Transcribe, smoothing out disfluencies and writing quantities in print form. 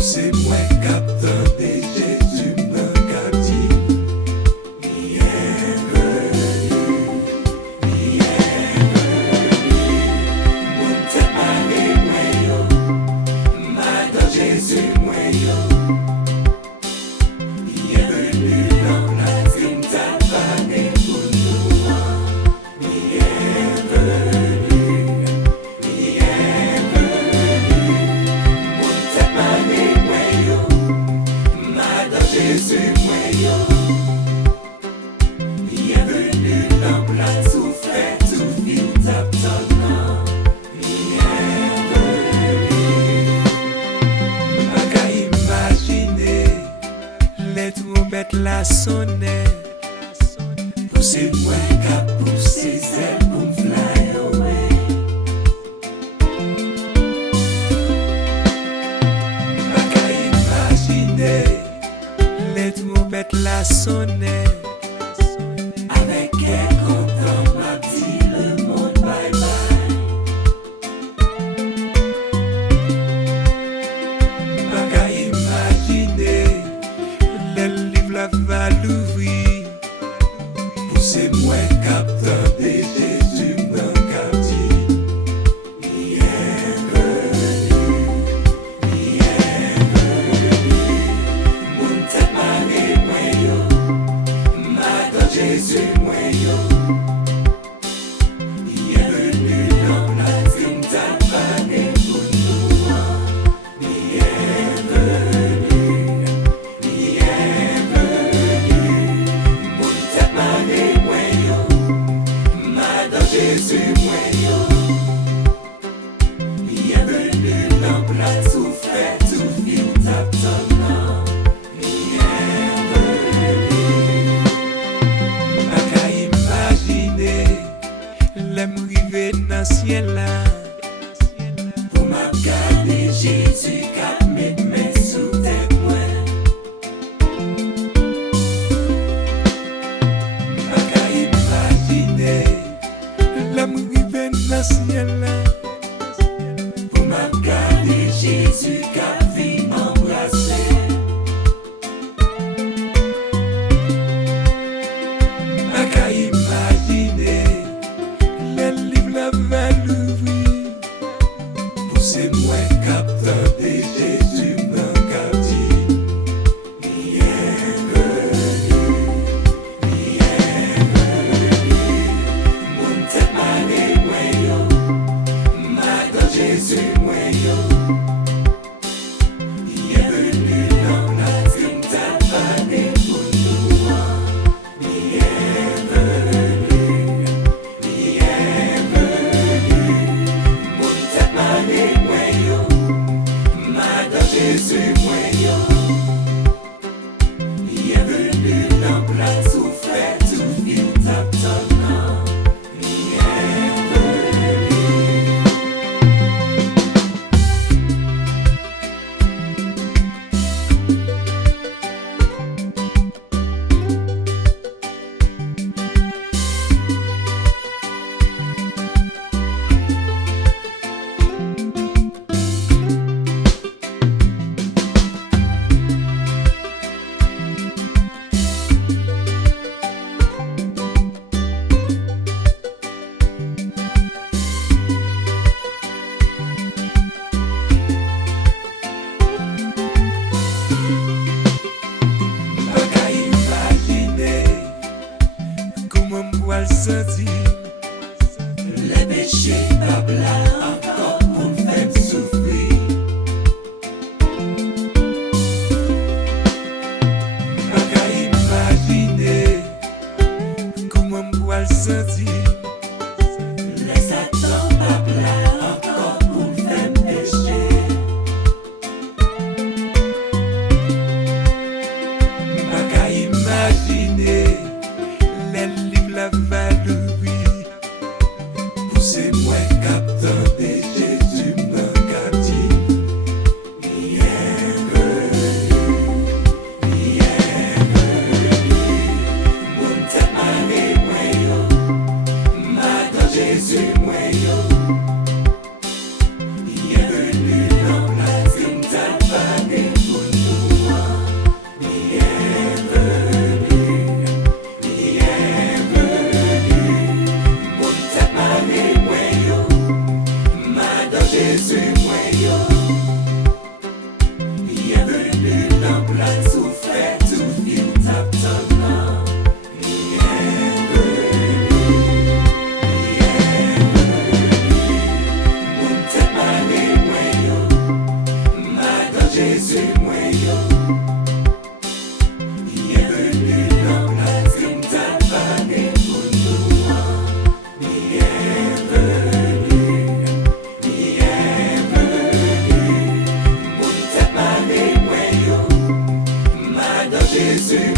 C'est moi capteur de Jésus me captive. Mon temane moyo, Madame Jésus moyo. Bienvenue dans la dream temane pour nous. Bienvenue, mon temane moyo, Madame Jésus moyo. Bienvenue dans la souffrance, tout vit t'attendant. Bienvenue. Pas qu'à imaginer les trompettes la sonner. Poussez-moi qu'à pousser celle pour me fly away. Pas qu'à imaginer les trompettes la sonner. Avec un content m'a dit le monde bye bye. Pas qu'à imaginer les livres la va l'ouvrir. Poussez-moi capteur de Jésus me captive. Bienvenue, bienvenue. Mon temane moyo, Jésus.